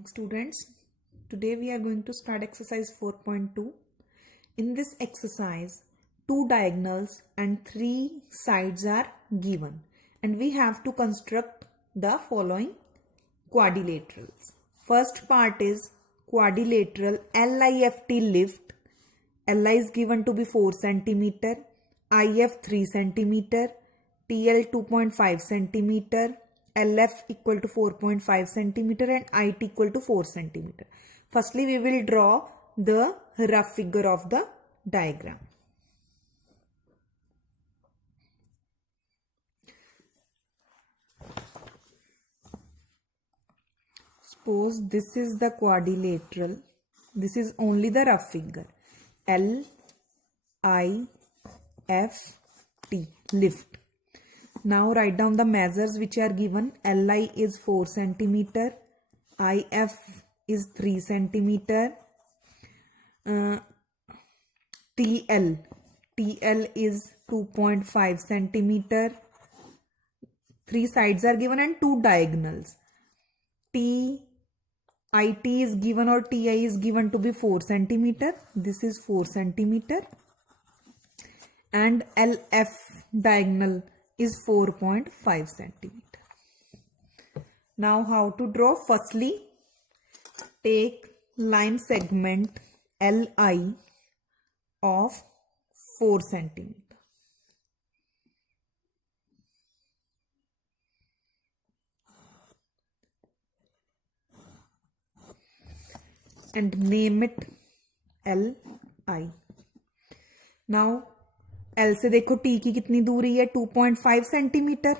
Morning students. Today we are going to start exercise 4.2. In this exercise, two diagonals and three sides are given and we have to construct the following quadrilaterals. First part is quadrilateral LIFT lift. LI is given to be 4 cm, IF 3 cm, TL 2.5 cm, LF equal to 4.5 cm and IT equal to 4 cm. Firstly, we will draw the rough figure of the diagram. Suppose this is the quadrilateral. This is only the rough figure. L, I, F, T, lift. Now write down the measures which are given. Li is 4 cm, IF is 3 cm, TL is 2.5 cm. Three sides are given and two diagonals. IT is given or TI is given to be 4 cm. This is 4 cm. And LF diagonal is 4.5 centimeter. Now how to draw? Firstly, take line segment LI of 4 centimeter. And name it LI. Now L से देखो T की कितनी दूरी है 2.5 centimetre.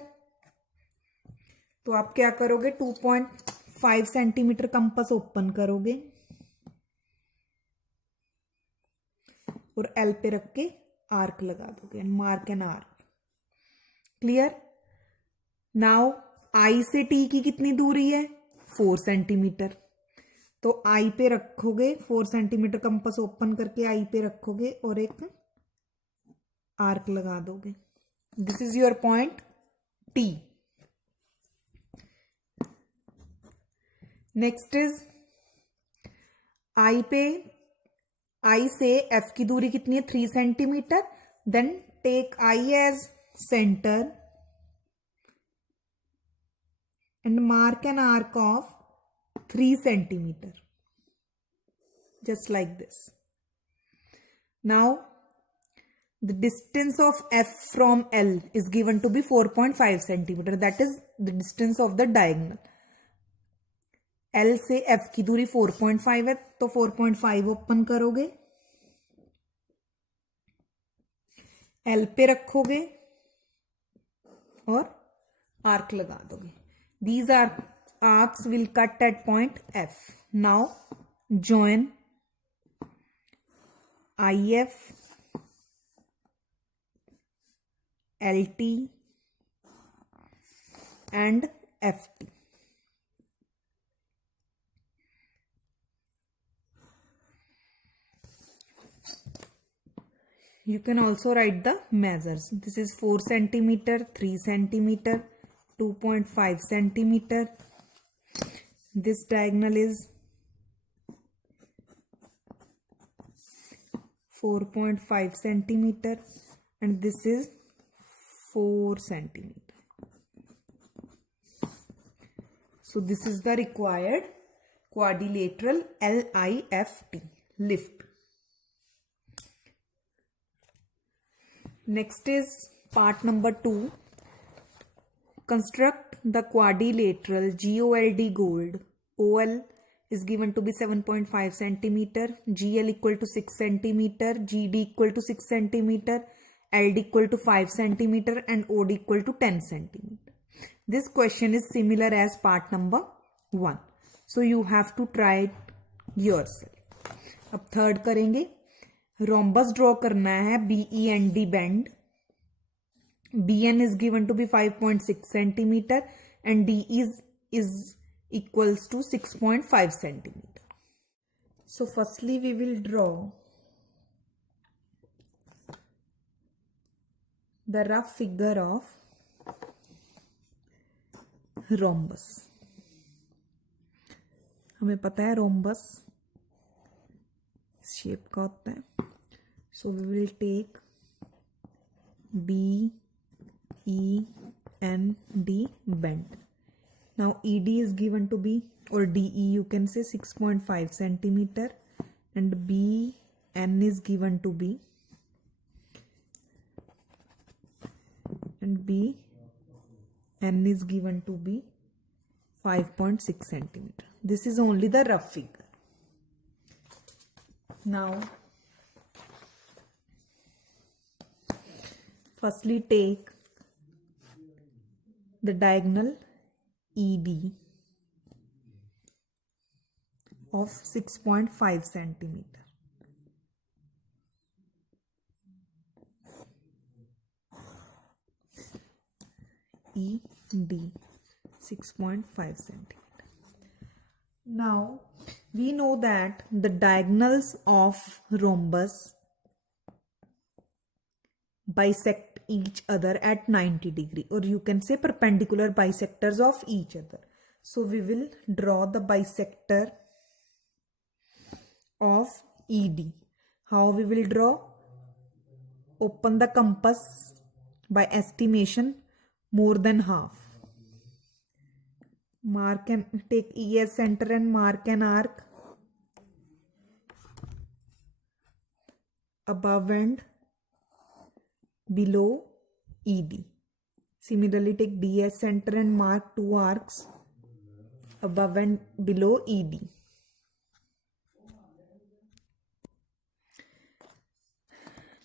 तो आप क्या करोगे 2.5 सेंटीमीटर कंपास ओपन करोगे और L पे रख के आर्क लगा दोगे. Mark an arc. Clear. Now I से T की कितनी दूरी है 4 सेंटीमीटर. तो I पे रखोगे 4 सेंटीमीटर कंपास ओपन करके I पे रखोगे और एक आर्क लगा दोगे. This is your point T. Next is I से F की दूरी कितनी है 3 सेंटीमीटर. Then take I as centre and mark an arc of 3 centimeter. Just like this. Now the distance of F from L is given to be 4.5 centimeter. That is the distance of the diagonal. L से F की दूरी 4.5 है तो 4.5 open करोगे, L पे रखोगे और arc लगा दोगे. These are arcs will cut at point F. Now join IF, LT and FT. You can also write the measures. This is 4 centimeter, 3 centimeter, 2.5 centimeter. This diagonal is 4.5 centimeter and this is 4 centimeter. So this is the required quadrilateral LIFT lift. Next is part number 2. Construct the quadrilateral GOLD gold. OL is given to be 7.5 centimeter, GL equal to 6 centimeter, GD equal to 6 centimeter, LD equal to 5 centimeter and OD equal to 10 centimeter. This question is similar as part number 1. So you have to try it yourself. अब third करेंगे. Rhombus draw करना है BEND bend. BN is given to be 5.6 centimeter and D is equals to 6.5 centimeter. So firstly we will draw the rough figure of rhombus. हमें पता है rhombus इस shape का होता है. So we will take BEND bent. Now ED is given to be, or DE you can say, 6.5 centimeter, and BN is given to be, and BN is given to be 5.6 centimeter. This is only the rough figure. Now firstly take the diagonal ED of 6.5 centimeter. ED 6.5 centimeter. Now we know that the diagonals of rhombus bisect each other at 90 degree, or you can say perpendicular bisectors of each other. So we will draw the bisector of ED. How we will draw? Open the compass by estimation more than half. Mark and take E as center and mark an arc above and below ED. Similarly, take D as center and mark two arcs above and below ED.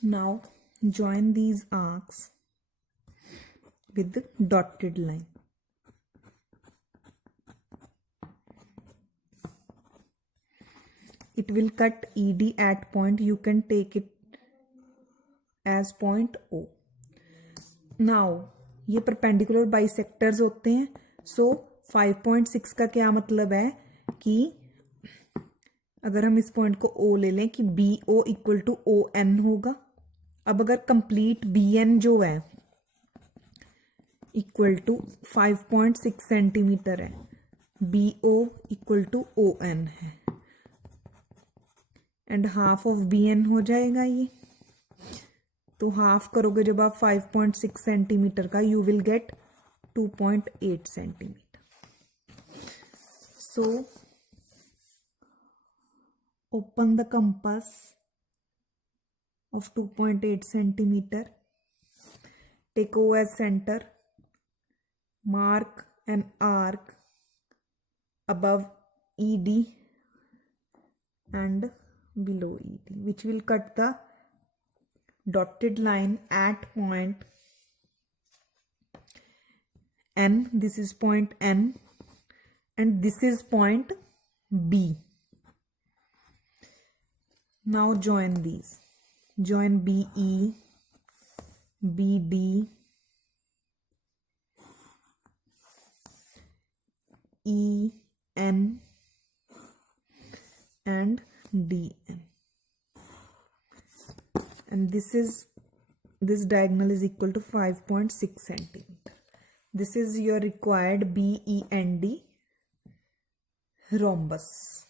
Now join these arcs with the dotted line. It will cut ED at point. You can take it as point O. Now ये perpendicular bisectors होते हैं. So 5.6 का क्या मतलब है कि अगर हम इस पॉइंट को O ले लें कि BO इक्वल टू ON होगा. अब अगर कंप्लीट BN जो है इक्वल टू 5.6 सेंटीमीटर है, BO इक्वल टू ON है, एंड हाफ ऑफ BN हो जाएगा ये. तो हाफ करोगे जब आप 5.6 सेंटीमीटर का, you will get 2.8 centimetre. So open the compass of 2.8 centimeter. Take O as center. Mark an arc above ED and below ED, which will cut the dotted line at point N. This is point N and this is point B. Now join these. Join BE, BD, EN and DN. And this diagonal is equal to 5.6 centimeter. This is your required BEND rhombus.